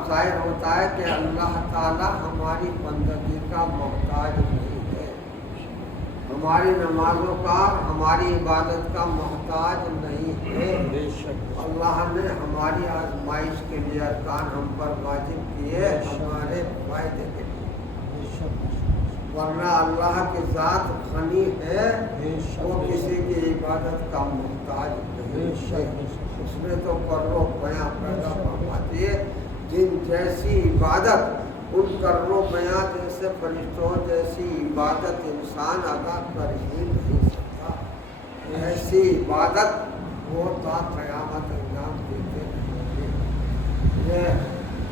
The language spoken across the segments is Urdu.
صاف ظاہر ہوتا ہے کہ اللہ تعالیٰ ہماری بندگی کا محتاج نہیں ہے، ہماری نمازوں کا ہماری عبادت کا محتاج نہیں ہے۔ اللہ نے ہماری آزمائش کے لیے ارکان ہم پر واجب کیے ہمارے فائدے کے لیے، ورنہ اللہ کی ذات غنی ہے، وہ کسی کی عبادت کا محتاج نہیں ہے۔ اس نے تو کرو بیاں پیدا فرماتی ہے، جن جیسی عبادت ان کرو بیاں جیسے فرشتوں جیسی عبادت انسان ادا کر ہی نہیں سکتا، ایسی عبادت وہ تا قیامت انجام دیتے رہیں گے۔ یہ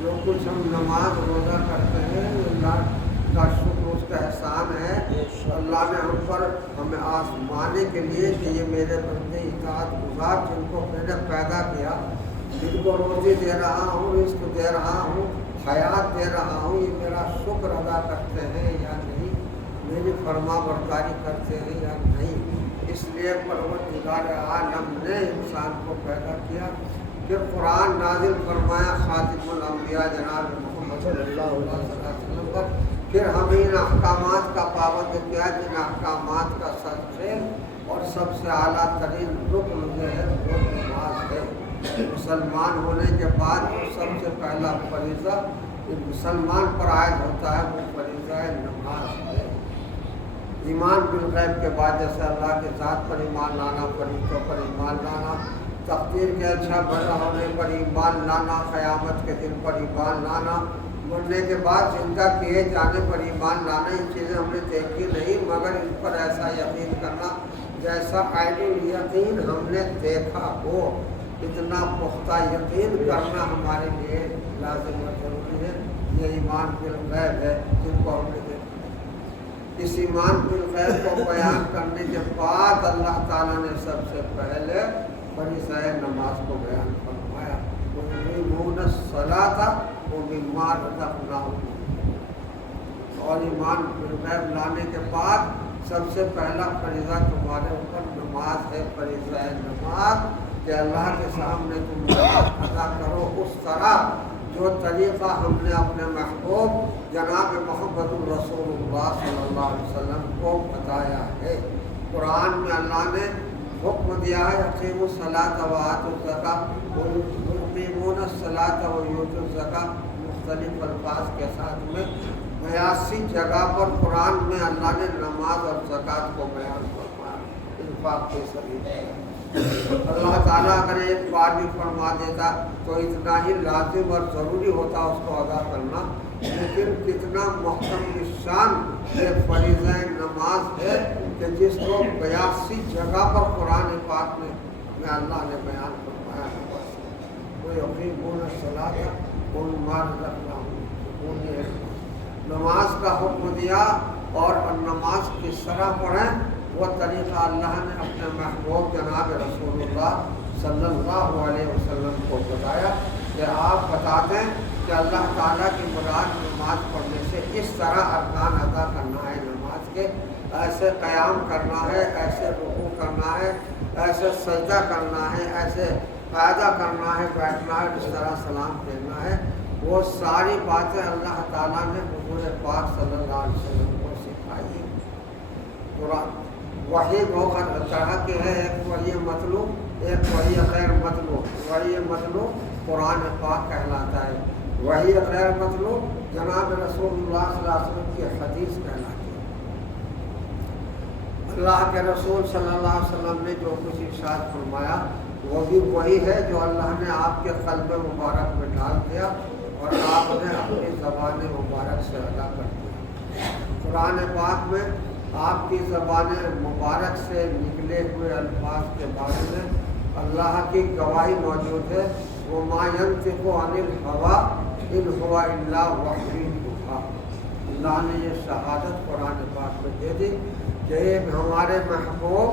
جو کچھ ہم نماز روزہ کرتے ہیں اللہ کا شکر، اس کا احسان ہے اللہ نے ہم پر ہمیں آزمانے کے لیے کہ یہ میرے بندے اطاعت گزار جن کو میں نے پیدا کیا، جن کو روزی دے رہا ہوں، رزق دے رہا ہوں، حیات دے رہا ہوں، یہ میرا شکر ادا کرتے ہیں یا نہیں، میری فرما برداری کرتے ہیں یا نہیں۔ اس لیے پروردگار عالم نے انسان کو پیدا کیا، پھر قرآن نازل فرمایا خاتم الانبیاء جناب محمد صلی اللہ علیہ وسلم پر، پھر ہمیں ان احکامات کا پابند کیا جن احکامات کا سب سے اور سب سے اعلیٰ ترین رکن جو ہے وہ نماز ہے۔ مسلمان ہونے کے بعد سب سے پہلا فریضہ مسلمان پر عائد ہوتا ہے، وہ فریضہ نماز ہے۔ ایمان بالغیب کے بعد جیسے اللہ کے ذات پر ایمان لانا، فرشتوں پر ایمان لانا، تقدیر کے اچھا بھلا ہونے پر ایمان لانا، قیامت کے دن پر ایمان لانا، مرنے کے بعد زندہ کیے جانے پر ایمان لانا، یہ چیزیں ہم نے دیکھی نہیں مگر ان پر ایسا یقین کرنا جیسا عین الیقین ہم نے دیکھا ہو، اتنا پختہ یقین کرنا ہمارے لیے لازم اور ضروری ہے۔ یہ ایمان بالغیب ہے جن کو ہم نے دیکھا۔ اس ایمان بالغیب کو بیان کرنے کے بعد اللہ تعالیٰ نے سب سے پہلے فریضہ نماز کو بیان فرمایا، یقیمون الصلاۃ ومما رزقناہم، اور ایمان بالغیب لانے کے بعد سب سے پہلا فریضہ تمہارے اوپر نماز ہے، فریضہ نماز کہ اللہ کے سامنے تم نماز ادا کرو اس طرح جو طریقہ ہم نے اپنے محبوب جناب محمد الرسول اللہ صلی اللہ علیہ وسلم کو بتایا ہے۔ قرآن میں اللہ نے حکم دیا ہے اقیموا الصلاۃ وآتوا الزکاۃ، یقیمون الصلاۃ ویؤتوا الزکاۃ، مختلف الفاظ کے ساتھ میں 82 جگہ پر قرآن میں اللہ نے نماز اور زکوٰۃ کو بیان فرمایا، انفاق فی سبیل اللہ۔ اللہ تعالیٰ اگر ایک بار بھی فرما دیتا تو اتنا ہی لازم اور ضروری ہوتا اس کو ادا کرنا، لیکن کتنا محکم شان یہ فریضہ نماز ہے کہ جس کو 82 جگہ پر قرآن پاک میں اللہ نے بیان فرمایا ہے۔ وہ یقیمون الصلاۃ ومما رزقناہم، نماز کا حکم دیا اور نماز کس طرح پڑھیں وہ طریقہ اللہ نے اپنے محبوب جناب رسول اللہ صلی اللہ علیہ وسلم کو بتایا کہ آپ بتا دیں کہ اللہ تعالیٰ کی مراد نماز پڑھنے سے اس طرح ارکان ادا کرنا ہے نماز کے، ایسے قیام کرنا ہے، ایسے رکوع کرنا ہے، ایسے سجدہ کرنا ہے، ایسے قاعدہ کرنا ہے، بیٹھنا ہے، جس طرح سلام پھیرنا ہے، وہ ساری باتیں اللہ تعالیٰ نے حضور پاک صلی اللہ علیہ وسلم کو سکھائی۔ قرآن وحی دو طرح کے ہیں، ایک وحی مطلوب، ایک وحی غیر مطلوب۔ وحی مطلوب قرآن پاک کہلاتا ہے، وحی غیر مطلوب جناب رسول اللہ صلی اللہ علیہ وسلم کی حدیث کہلاتی ہے۔ اللہ کے رسول صلی اللہ علیہ وسلم نے جو کچھ ارشاد فرمایا وہ بھی وہی ہے جو اللہ نے آپ کے قلب مبارک میں ڈال دیا اور آپ نے اپنی زبان مبارک سے ادا کر دیا۔ قرآن پاک میں آپ کی زبان مبارک سے نکلے ہوئے الفاظ کے بارے میں اللہ کی گواہی موجود ہے، وَمَا يَنطِقُ عَنِ الْهَوَىٰ إِنْ هُوَ إِلَّا وَحْيٌ يُوحَىٰ۔ اللہ نے یہ شہادت قرآن پاک میں دے دی کہ ایک ہمارے محبوب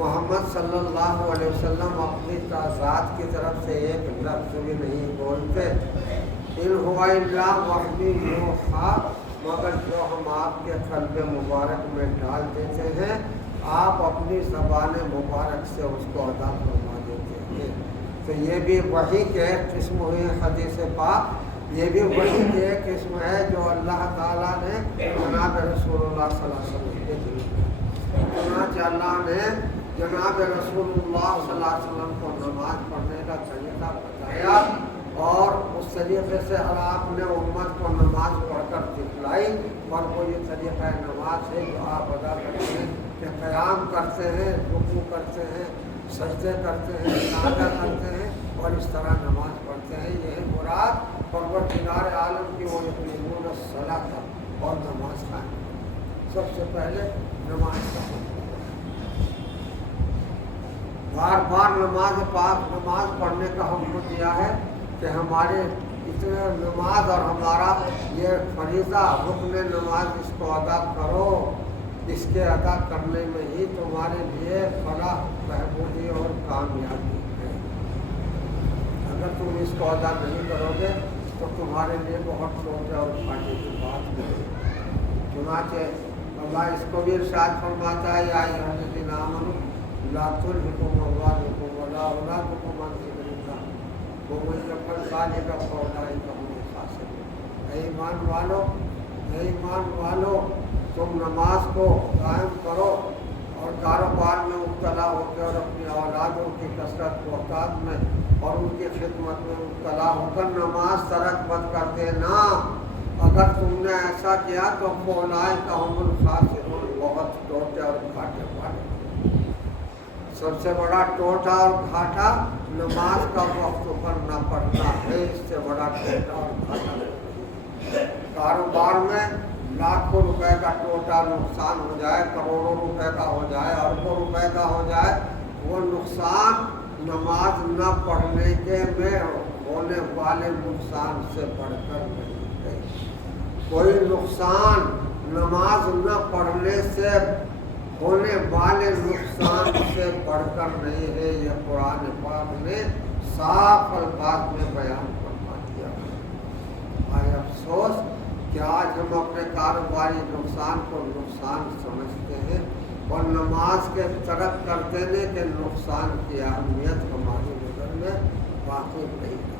محمد صلی اللہ علیہ وسلم اپنی ذات کی طرف سے ایک لفظ بھی نہیں بولتے، إِنْ هُوَ إِلَّا وَحْيٌ يُوحَىٰ، مگر جو ہم آپ کے قلب مبارک میں ڈال دیتے ہیں آپ اپنی زبان مبارک سے اس کو ادا فرما دیتے ہیں۔ تو یہ بھی وحی کے قسم ہوئی حدیث پاک یہ بھی وحی کی ایک قسم ہے جو اللہ تعالیٰ نے جناب رسول اللہ صلی اللہ علیہ وسلم کے دل میں، چنانچہ اللہ نے جناب رسول اللہ صلی اللہ علیہ وسلم کو نماز پڑھنے کا طریقہ بتایا، اور اس طریقے سے آپ نے امت کو نماز پڑھ کر دکھلائی، اور وہ یہ طریقہ نماز ہے جو آپ ادا کرتے ہیں کہ قیام کرتے ہیں، رکوع کرتے ہیں، سجدے کرتے ہیں، سجدہ کرتے ہیں، اور اس طرح نماز پڑھتے ہیں۔ یہ ہے مراد پروردگار عالم کی وہ یقینون الصلاۃ، اور نماز کا سب سے پہلے نماز کا بار بار نماز پاک نماز پڑھنے کا حکم دیا ہے کہ ہمارے اتنے نماز اور ہمارا یہ فریضہ رکن نماز اس کو ادا کرو، اس کے ادا کرنے میں ہی تمہارے لیے فلاح، بہبودی اور کامیابی ہے۔ اگر تم اس کو ادا نہیں کرو گے تو تمہارے لیے بہت چھوٹے اور گھاٹے کی بات ہے۔ چنانچہ اللہ اس کو بھی ارشاد فرماتا ہے، یا ایھا الذین آمنوا لا تلہکم اموالکم ولا اولادکم عن ذکر اللہ ومن یفعل ذلک فاولئک هم الخاسرون۔ اے ایمان والو، تم نماز کو قائم کرو اور کاروبار میں مبتلا ہو کے اور اپنی اولادوں کی کثرت بہتات میں اور ان کی خدمت میں مبتلا ہو کر نماز ترک مت کر دینا۔ اگر تم نے ایسا کیا تو فاولئک هم الخاسرون، بہت ٹوٹے اور گھاٹے والے۔ سب سے بڑا ٹوٹا اور گھاٹا نماز کا وقت پر نہ پڑھنا ہے، اس سے بڑا ٹوٹا اور گھاٹا نہیں۔ کاروبار میں لاکھوں روپے کا ٹوٹا نقصان ہو جائے، کروڑوں روپے کا ہو جائے، اربوں روپے کا ہو جائے، وہ نقصان نماز نہ پڑھنے کے میں ہونے والے نقصان سے بڑھ کر نہیں ہے۔ کوئی نقصان نماز نہ پڑھنے سے ہونے والے نقصان سے بڑھ کر نہیں ہے، یہ قرآن پاک نے صاف الفاظ میں بیان فرما دیا۔ آئے افسوس کہ آج ہم اپنے کاروباری نقصان کو نقصان سمجھتے ہیں اور نماز کے ترک کر دینے کے نقصان کی اہمیت ہماری نظر میں واقف نہیں ہے،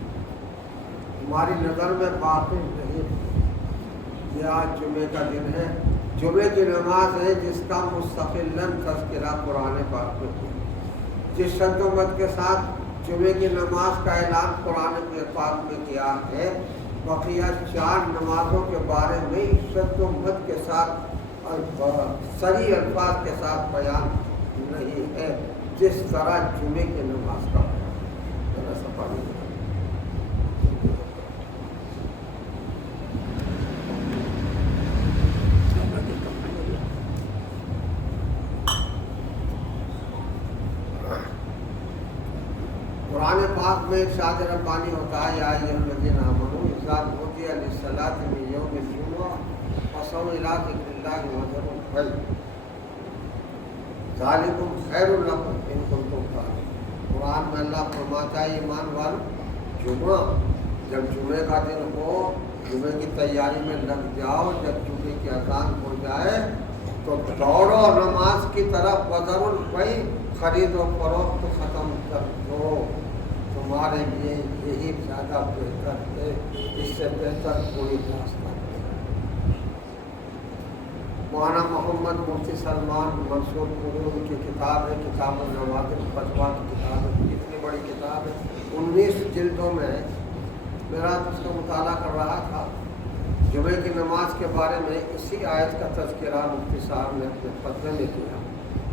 ہماری نظر میں واقف نہیں ہے۔ یہ آج جمعے کا دن ہے، جمعے کی نماز ہے جس کا مستقلاً تذکرہ قرآن پاک میں کیا، جس شد و مد کے ساتھ جمعے کی نماز کا اعلان قرآن پاک میں کیا ہے، بقیہ 4 نمازوں کے بارے میں شد و مد کے ساتھ صریح الفاظ کے ساتھ بیان نہیں ہے جس طرح جمعے کی نماز کا قرآن پاک میں ارشاد ربانی ہوتا ہے، یا ایھا الذین آمنوا اذا نودی للصلاۃ من یوم الجمعہ فاسعوا الی ذکر اللہ وذروا البیع ذالکم خیر لکم ان کنتم تعلمون۔ قرآن میں اللہ فرماتا ہے، ایمان والو، جمعہ جب جمعے کا دن ہو، جمعے کی تیاری میں لگ جاؤ، جب جمعے کی اذان ہو جائے تو دوڑو نماز کی طرف، وذروا البیع، خرید و فروخت ختم کر دو، تمہارے لیے یہی زیادہ بہتر ہے، اس سے بہتر کوئی راستہ نہیں۔ مولانا محمد مفتی سلمان منصور پوری کی کتاب ہے، کتاب النوادر فتویٰ کی کتاب ہے، اتنی بڑی کتاب ہے، 19 جلدوں میں ہے۔ میرا اس کا مطالعہ کر رہا تھا، جمعے کی نماز کے بارے میں اسی آیت کا تذکرہ مفتی صاحب نے اپنے فتوے میں کیا،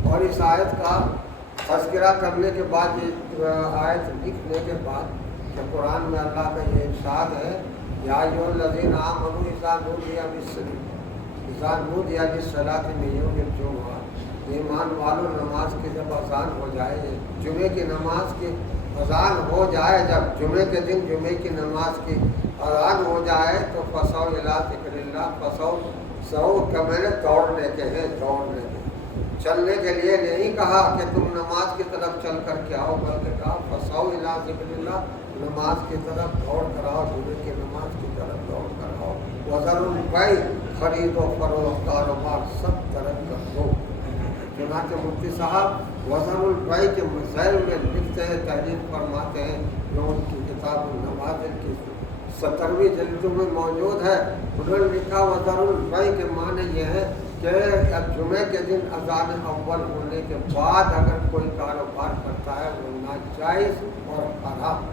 اور اس آیت کا تذکرہ کرنے کے بعد، یہ آیت لکھنے کے بعد کہ قرآن میں اللہ کا یہ ارشاد ہے، یا ایھا الذین آمنوا اذا نودی للصلاۃ من یوم الجمعہ، ایمان والو، نماز کی جب اذان ہو جائے، جمعے کی نماز کی اذان ہو جائے، جب جمعے کے دن جمعے کی نماز کی اذان ہو جائے تو فسعوا الی ذکر اللہ، فسعوا کہ میں نے دوڑنے کے ہیں، دوڑنے کے، چلنے کے لیے نہیں کہا کہ تم نماز کی طرف چل کر کے آؤ، بلکہ کہا فسعوا الی ذکر اللہ، نماز کی طرف دوڑ کر آؤ، جمعے کی نماز کی طرف دوڑ کر آؤ، وذروا البیع، خرید و فروخت، کاروبار سب ترک کر دو۔ چنانچہ مفتی صاحب وذروا البیع کے مسائل میں لکھتے ہیں، تحریر فرماتے ہیں، جو ان کی کتاب النوادر کی 17ویں جلد میں موجود ہے. انہوں نے لکھا وذروا البیع کے معنی یہ ہے کہ جمعے کے دن اذان اول ہونے کے بعد اگر کوئی کاروبار کرتا ہے وہ ناجائز اور حرام.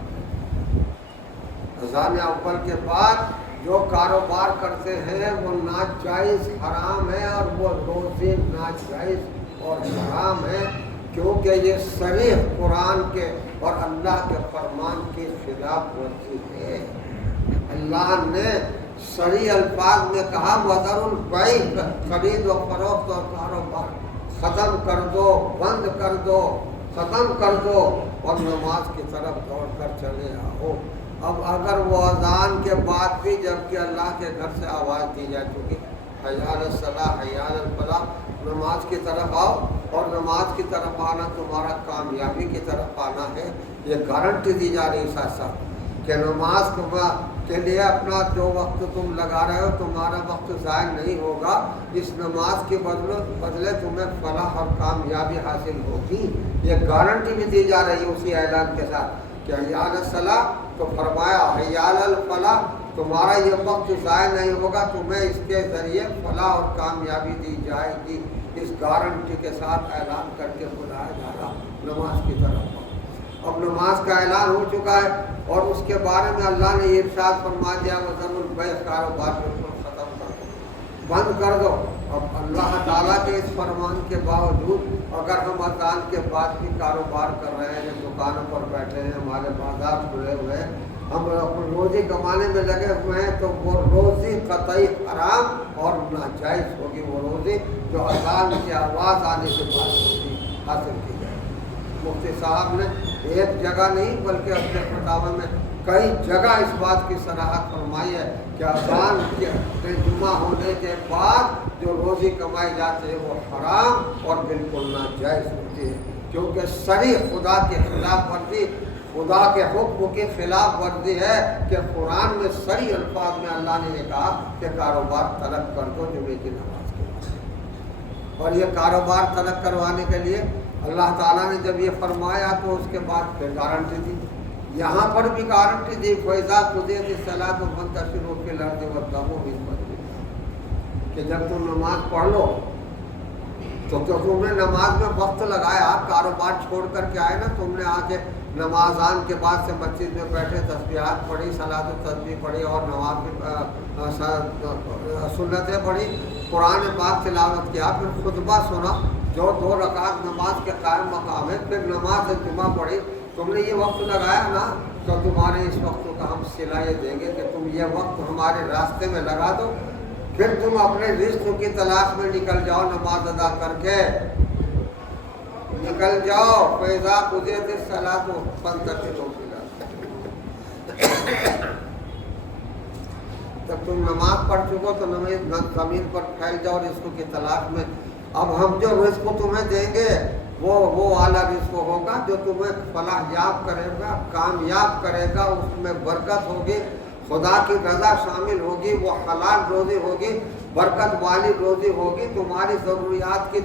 اذان اول کے بعد جو کاروبار کرتے ہیں وہ ناجائز حرام ہے اور وہ روزے ناجائز اور حرام ہے، کیونکہ یہ صریح قرآن کے اور اللہ کے فرمان کی خلاف ورزی ہے. اللہ نے صریح الفاظ میں کہا وذروا البیع، خرید و فروخت اور کاروبار ختم کر دو، بند کر دو، ختم کر دو اور نماز کی طرف دوڑ کر چلے آؤ. اب اگر وہ اذان کے بعد بھی جبکہ اللہ کے گھر سے آواز دی جا چکی حی علی الصلاۃ حی علی الفلاح، نماز کی طرف آؤ، اور نماز کی طرف آنا تمہارا کامیابی کی طرف آنا ہے، یہ گارنٹی دی جا رہی ساتھ ساتھ کہ نماز کے لیے اپنا جو وقت تم لگا رہے ہو تمہارا وقت ضائع نہیں ہوگا. اس نماز کے بدلے تمہیں فلاح اور کامیابی حاصل ہوگی. یہ گارنٹی بھی دی جا رہی ہے اسی اعلان کے ساتھ کہ حی علی الصلاۃ، تو فرمایا حی علی الفلاح، تمہارا یہ وقت ضائع نہیں ہوگا، تمہیں اس کے ذریعے فلاح اور کامیابی دی جائے گی. اس گارنٹی کے ساتھ اعلان کر کے بلایا جا رہا نماز کی طرف. اب نماز کا اعلان ہو چکا ہے اور اس کے بارے میں اللہ نے یہ ارشاد فرما دیا وذروا البیع، کاروبار بالکل ختم کر دو، بند کر دو. اب اللہ تعالیٰ کے اس فرمان کے باوجود اگر ہم اذان کے بعد بھی کاروبار کر رہے ہیں، دکانوں پر بیٹھے ہیں، ہمارے بازار کھلے ہوئے ہیں، ہم روزی کمانے میں لگے ہوئے ہیں، تو وہ روزی قطعی حرام اور ناجائز ہوگی. وہ روزی جو اذان کی آواز آنے کے بعد ہوگی حاصل کی جائے. مفتی صاحب نے ایک جگہ نہیں بلکہ اپنے فتاوی میں کئی جگہ اس بات کی صراحت فرمائی ہے کہ اذان کے جمعہ ہونے کے بعد جو روزی کمائی جاتی ہے وہ حرام اور بالکل ناجائز ہوتی ہے، کیونکہ صریح خدا کے خلاف ورزی، خدا کے حکم کی خلاف ورزی ہے کہ قرآن میں صریح الفاظ میں اللہ نے یہ کہا کہ کاروبار ترک کر دو جمعے کی نماز کے بعد. اور یہ کاروبار ترک کروانے کے لیے اللہ تعالیٰ نے جب یہ فرمایا تو اس کے بعد پھر گارنٹی دی. یہاں پر بھی گارنٹی دی فَإِذَا قُضِيَتِ الصَّلَاةُ فَانتَشِرُوا فِي الْأَرْضِ وَابْتَغُوا مِن فَضْلِ اللَّهِ، کہ جب تم نماز پڑھ لو تو تم نے نماز میں وقت لگایا، کاروبار چھوڑ کر کے آئے نا، تم نے آ کے نمازان کے بعد سے مسجد میں بیٹھے تسبیحات پڑھی، صلاۃ التسبیح پڑھی اور نماز سنتیں پڑھی، قرآن پاک تلاوت کیا، پھر خطبہ سنا جو 2 رکعت نماز کے قائم مقام ہے، پھر نماز جمعہ پڑھی، تم نے یہ وقت لگایا نا، تو تمہارے اس وقت کا ہم صلہ یہ دیں گے کہ تم یہ وقت ہمارے راستے میں لگا دو، پھر تم اپنے رزق کی تلاش میں نکل جاؤ، نماز ادا کر کے نکل جاؤ. فَإِذَا قُضِيَتِ الصَّلَاةُ فَانتَشِرُوا فِي الْأَرْضِ، جب تم نماز پڑھ چکو تو زمین پر پھیل جاؤ رزق کی تلاش میں. اب ہم جو رزق تمہیں دیں گے وہ اعلیٰ رزق ہوگا جو تمہیں فلاح یاب کرے گا، کامیاب کرے گا، اس میں برکت ہوگی، خدا کی رضا شامل ہوگی، وہ حلال روزی ہوگی، برکت والی روزی ہوگی، تمہاری ضروریات کی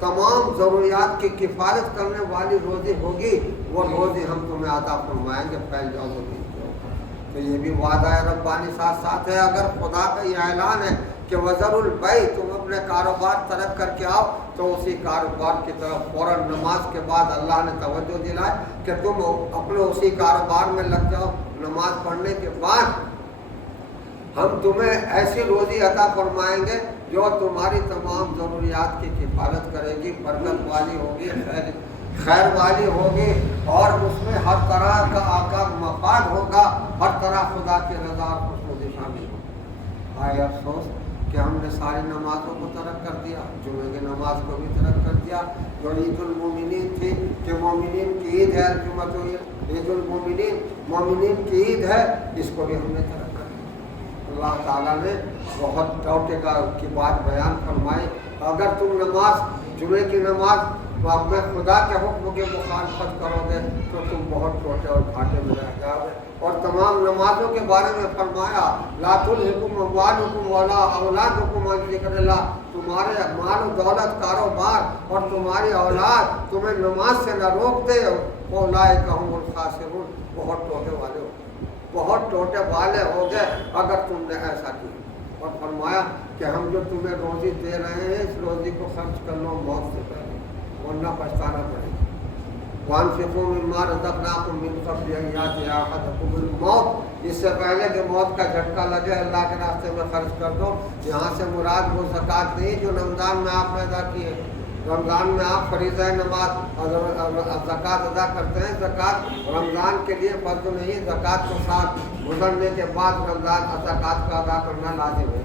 تمام ضروریات کی کفایت کرنے والی روزی ہوگی. وہ روزی ہم تمہیں عطا فرمائیں گے، پھیل جاؤ زمین پر. تو یہ بھی وعدہ ربانی ساتھ ساتھ ہے. اگر خدا کا یہ اعلان ہے کہ وذروا البیع، تم اپنے کاروبار ترک کر کے آؤ، تو اسی کاروبار کی طرف فوراً نماز کے بعد اللہ نے توجہ دلائے کہ تم اپنے اسی کاروبار میں لگ جاؤ. نماز پڑھنے کے بعد ہم تمہیں ایسی روزی عطا فرمائیں گے جو تمہاری تمام ضروریات کی کفالت کرے گی، برکت والی ہوگی، خیر والی ہوگی، اور اس میں ہر طرح کا آقا مفاد ہوگا، ہر طرح خدا کی رضا اور خوشنودی شامل ہوگی. آئے افسوس کہ ہم نے ساری نمازوں کو ترک کر دیا، جمعے کی نماز کو بھی ترک کر دیا جو عید المومنین تھی کہ مومنین کی عید ہے، جمعہ تو عید المومنین، مومنین کی عید ہے، اس کو بھی ہم نے ترک کر دیا. اللہ تعالیٰ نے بہت ٹوٹے کی بات بیان فرمائی. اگر تم نماز جمعے کی نماز اپنے خدا کے حکم کی مخالفت کرو گے تو تم بہت چھوٹے اور گھاٹے میں رہ جاؤ گے. اور تمام نمازوں کے بارے میں فرمایا لا تلہکم اموالکم ولا اولادکم عن ذکر اللہ، تمہارے مال و دولت، کاروبار اور تمہاری اولاد تمہیں نماز سے نہ روک دے. اولئک هم الخاسرون، بہت ٹوٹے والے ہو. بہت ٹوٹے والے ہو گئے اگر تم نے ایسا کیا۔ اور فرمایا کہ ہم جو تمہیں روزی دے رہے ہیں اس روزی کو خرچ کر لو موت سے پہلے، ورنہ پچھتانا پڑے گا۔ وَأَنفِقُوا مِمَّا رَزَقْنَاكُم مِّن قَبْلِ أَن يَأْتِيَ أَحَدَكُمُ الْمَوْتُ، اس سے پہلے کہ موت کا جھٹکا لگے اللہ کے راستے میں خرچ کر دو۔ یہاں سے مراد وہ زکوٰۃ نہیں جو رمضان میں آپ نے ادا کی ہے۔ رمضان میں آپ فریضہ نماز زکوٰۃ ادا کرتے ہیں، زکوٰۃ رمضان کے لیے فرض نہیں، زکوٰۃ کو ساتھ گزرنے کے بعد رمضان زکوٰۃ کا ادا کرنا لازم ہے۔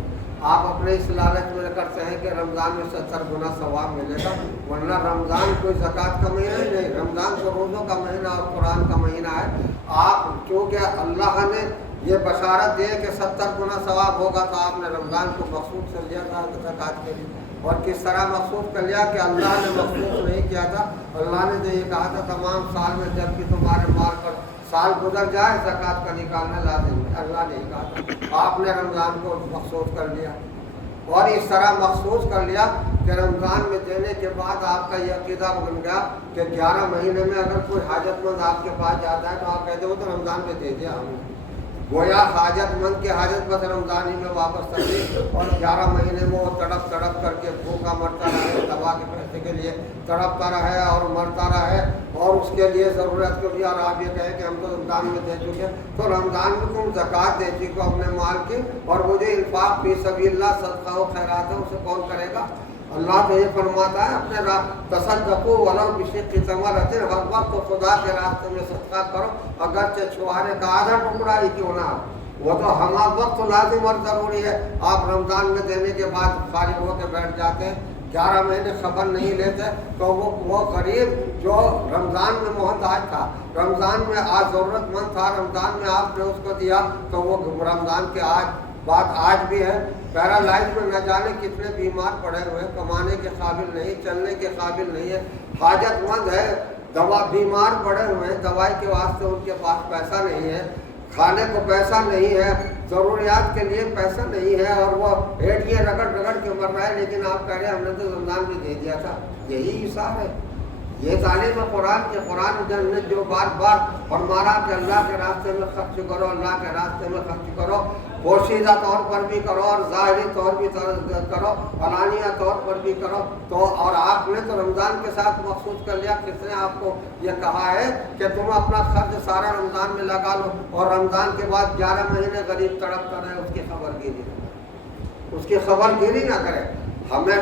آپ اپنے اس لالچ میں کرتے ہیں کہ رمضان میں 70 گنا ثواب ملے گا، ورنہ رمضان کوئی زکوٰۃ کا مہینہ ہی نہیں، رمضان تو روزوں کا مہینہ اور قرآن کا مہینہ ہے۔ آپ چونکہ اللہ نے یہ بشارت دی کہ 70 گنا ثواب ہوگا تو آپ نے رمضان کو مخصوص کر لیا تھا زکوٰۃ کے لیے۔ اور کس طرح مخصوص کر لیا کہ اللہ نے مخصوص نہیں کیا تھا، اللہ نے جو یہ کہا تھا تمام سال میں جب بھی تمہارے مال پر سال گزر جائے زکوٰۃ کا نکالنا لازم ہے، اللہ نے کہا تھا، آپ نے رمضان کو مخصوص کر لیا۔ اور اس طرح مخصوص کر لیا کہ رمضان میں دینے کے بعد آپ کا یہ عقیدہ بن گیا کہ 11 مہینے میں اگر کوئی حاجت مند آپ کے پاس جاتا ہے تو آپ کہتے ہو تو رمضان میں دے دیا ہم نے، گویا حاجت مند کی حاجت بس رمضان ہی میں واپس کر دی، اور 11 مہینے میں وہ تڑپ تڑپ کر کے بھوکا مرتا رہے، دوا کے پیسے کے لیے تڑپتا رہے اور مرتا رہے، اور اس کے لیے ضرورت کے لیے، اور آپ یہ کہیں کہ ہم تو رمضان میں دے چکے، تو رمضان میں تم زکوٰۃ دیتی کو اپنے مال کی، اور مجھے انفاق فی سبیل اللہ صدقہ و خیرات ہے اسے کون کرے گا؟ اللہ تو یہ فرماتا ہے اپنے تصدقوا ولو بشق تمرۃ، ہر وقت خدا کے راستے میں صدقہ کرو اگرچہ چھوارے کا آدھا ٹکڑا ہی کیوں نہ ہو، وہ تو ہم وقت لازم اور ضروری ہے۔ آپ رمضان میں دینے کے بعد فارغ ہو کے بیٹھ جاتے ہیں، 11 مہینے خبر نہیں لیتے، تو وہ غریب جو رمضان میں محتاج تھا، رمضان میں آج ضرورت مند تھا، رمضان میں آپ نے اس کو دیا، تو وہ رمضان کے آج بھی ہے، پیرالائز میں نہ جانے کتنے بیمار پڑے ہوئے، کمانے کے قابل نہیں، چلنے کے قابل نہیں ہے، حاجت مند ہے، بیمار پڑے ہوئے ہیں، دوائی کے واسطے ان کے پاس پیسہ نہیں ہے، کھانے کو پیسہ نہیں ہے، ضروریات کے لیے پیسہ نہیں ہے، اور وہ ہیڈیاں رگڑ رگڑ کے مر رہا ہے، لیکن آپ کہہ رہے ہیں ہم نے تو رمضان بھی دے دیا تھا۔ یہی حساب ہے، یہ تعلیم ہے قرآن کے۔ قرآن نے جو بار بار فرمایا کہ اللہ کے راستے میں خرچ کرو، اللہ کے راستے میں خرچ کرو، پوشیدہ طور پر بھی کرو اور ظاہری طور بھی کرو، علانیہ طور پر بھی کرو، تو اور آپ نے تو رمضان کے ساتھ مخصوص کر لیا۔ کس نے آپ کو یہ کہا ہے کہ تم اپنا خرچ سارا رمضان میں لگا لو اور رمضان کے بعد 11 مہینے غریب تڑپتا رہے، اس کی خبر گیری نہ کرے، اس کی خبر گیری نہ کرے۔ ہمیں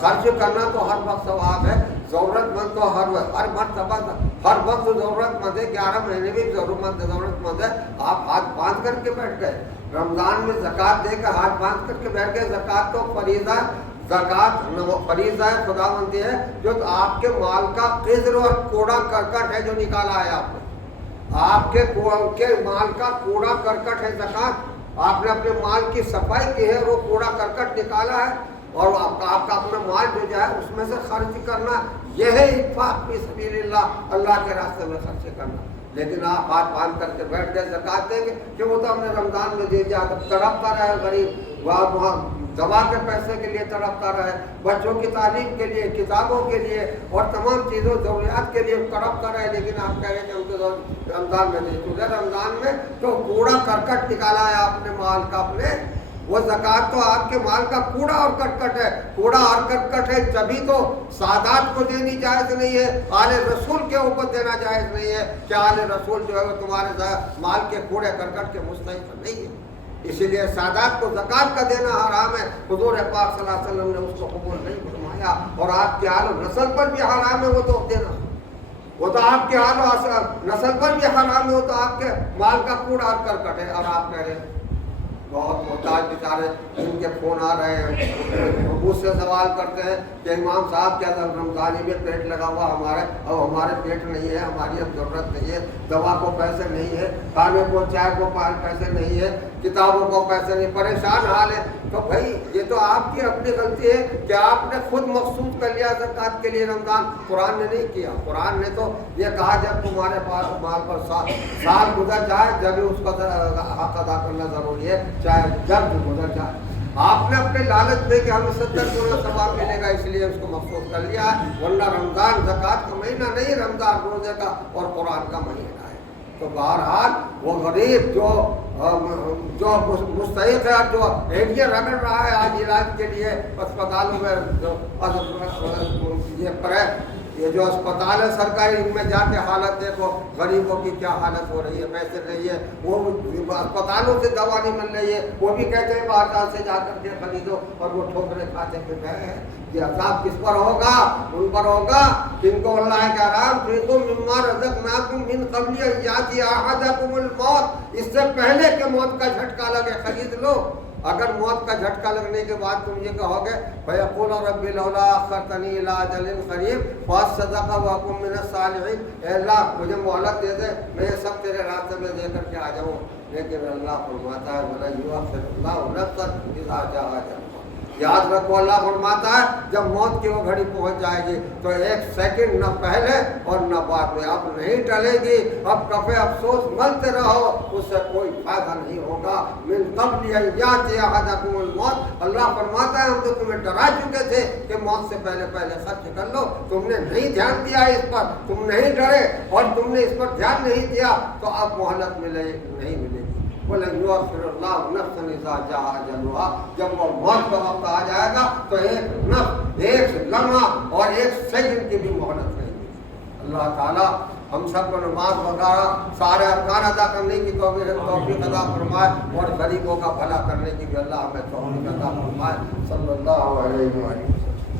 خرچ کرنا تو ہر وقت ثواب ہے، ضرورت مند تو ہر مرتبہ ہر وقت ضرورت مند ہے، 11 مہینے بھی ضرورت مند ہے۔ آپ ہاتھ باندھ کر کے بیٹھ گئے، رمضان میں زکوٰۃ دے کر ہاتھ باندھ کر کے بیٹھ گئے۔ زکوٰۃ تو فریضہ، زکوٰۃ فریضہ ہے، خدا بندی ہے، جو آپ کے مال کا قذر اور کوڑا کرکٹ ہے جو نکالا ہے آپ نے، آپ کے مال کا کوڑا کرکٹ ہے زکوٰۃ، آپ نے اپنے مال کی صفائی کی ہے، وہ کوڑا کرکٹ نکالا ہے، اور آپ کا اپنا مال جو ہے اس میں سے خرچ کرنا، یہ ہے انفاق فی سبیل اللہ، اللہ کے راستے میں خرچ کرنا۔ لیکن آپ ہاتھ باندھ کر کے بیٹھ گئے زکوٰۃ دیں گے کہ وہ تو ہم نے رمضان میں دے دیا، تڑپتا رہے غریب، وہاں دوا کے پیسے کے لیے تڑپتا رہے، بچوں کی تعلیم کے لیے، کتابوں کے لیے اور تمام چیزوں ضروریات کے لیے تڑپتا رہے، لیکن آپ کہہ رہے ہیں کہ ان کو رمضان میں دے چکے۔ رمضان میں تو کوڑا کرکٹ نکالا ہے آپ نے مال کا اپنے، وہ زکوٰۃ تو آپ کے مال کا کوڑا اور کرکٹ ہے، کوڑا اور کرکٹ ہے، تبھی تو سادات کو دینی جائز نہیں ہے، آل رسول کے اوپر دینا جائز نہیں ہے کہ آل رسول جو ہے وہ تمہارے مال کے کوڑے کرکٹ کے مستحق نہیں ہے، اسی لیے سادات کو زکوٰۃ کا دینا حرام ہے۔ حضور پاک صلی اللہ علیہ وسلم نے اس کو قبول نہیں فرمایا، اور آپ کے آل و نسل پر بھی حرام ہے وہ تو دینا، وہ تو آپ کے آل و نسل پر بھی حرام ہے، وہ تو آپ کے مال کا کوڑا اور کرکٹ ہے۔ اور آپ کہہ رہے ہیں بہت محتاج بیچارے جن کے فون آ رہے ہیں، مجھ سے سوال کرتے ہیں کہ امام صاحب کیا رمضانی میں پیٹ لگا ہوا ہمارے پیٹ نہیں ہے، ہماری اب ضرورت نہیں ہے، دوا کو پیسے نہیں ہے، کھانے کو چائے کو پیسے نہیں ہے، کتابوں کو پیسے نہیں، پریشان حال ہے۔ تو بھائی یہ تو آپ کی اپنی غلطی ہے کہ آپ نے خود مخصوص کر لیا زکوٰۃ کے لیے رمضان، قرآن نے نہیں کیا۔ قرآن نے تو یہ کہا جب تمہارے پاس مال پر سال گزر جائے جب اس کا حق ادا کرنا ضروری ہے، چاہے جب گزر جائے۔ آپ نے اپنے لالچ میں کہ ہمیں 70 گنا ثواب ملے گا اس لیے اس کو مخصوص کر لیا ہے، ورنہ رمضان زکوٰۃ کا مہینہ نہیں، رمضان روزے کا اور قرآن کا مہینہ ہے۔ تو بہرحال وہ غریب جو مستحق ہے، جو ایڈیا رگڑ رہا ہے آج علاج کے لیے اسپتالوں میں، یہ جو اسپتال ہے سرکاری، ان میں جا کے حالت دیکھو غریبوں کی کیا حالت ہو رہی ہے، پیسے نہیں ہے، وہ اسپتالوں سے دوا نہیں مل رہی ہے، وہ بھی کہتے ہیں بازار سے جا کر کے خریدو، اور وہ ٹھوکرے کھاتے پہ گئے ہیں۔ یہ عذاب کس پر ہوگا؟ ان پر ہوگا جن کو اللہ کہہ رہا ہے مما رزقناکم من قبل ان یاتی احدکم الموت، اس سے پہلے کہ موت کا جھٹکا لگے خرید لو۔ اگر موت کا جھٹکا لگنے کے بعد تم یہ کہو گے فیقول ربی لولا اخرتنی الی اجل قریب فاصدق واکن من الصالحین، اے اللہ مجھے مہلت دے دے، میں یہ سب تیرے راستے میں دے کر کے آ جاؤں، لیکن اللہ فرماتا ہے ولن یؤخر اللہ نفسا اذا جاء اجلها۔ یاد رکھو اللہ فرماتا ہے جب موت کی وہ گھڑی پہنچ جائے گی تو ایک سیکنڈ نہ پہلے اور نہ بعد میں اب نہیں ٹلے گی، اب کفے افسوس ملتے رہو، اس سے کوئی فائدہ نہیں ہوگا۔ من قبل ان یاتی احدکم الموت، اللہ فرماتا ہے ہم تو تمہیں ڈرا چکے تھے کہ موت سے پہلے خرچ کر لو، تم نے نہیں دھیان دیا اس پر، تم نہیں ڈرے اور تم نے اس پر دھیان نہیں دیا، تو اب مہلت نہیں ملے گی۔ وَلَنْ يُؤَخِّرَ اللَّهُ نَفْسًا إِذَا جَاءَ أَجَلُهَا، جب وہ موت کا وقت آ جائے گا تو ایک نفس، ایک لمحہ اور ایک سیکنڈ کی بھی مہلت نہیں ملے۔ اللہ تعالیٰ ہم سب کو نماز وغیرہ سارے ارکان ادا کرنے کی توفیق عطا فرمائے، اور غریبوں کا بھلا کرنے کی بھی اللہ ہمیں توفیق عطا فرمائے۔ صلی اللہ علیہ وسلم۔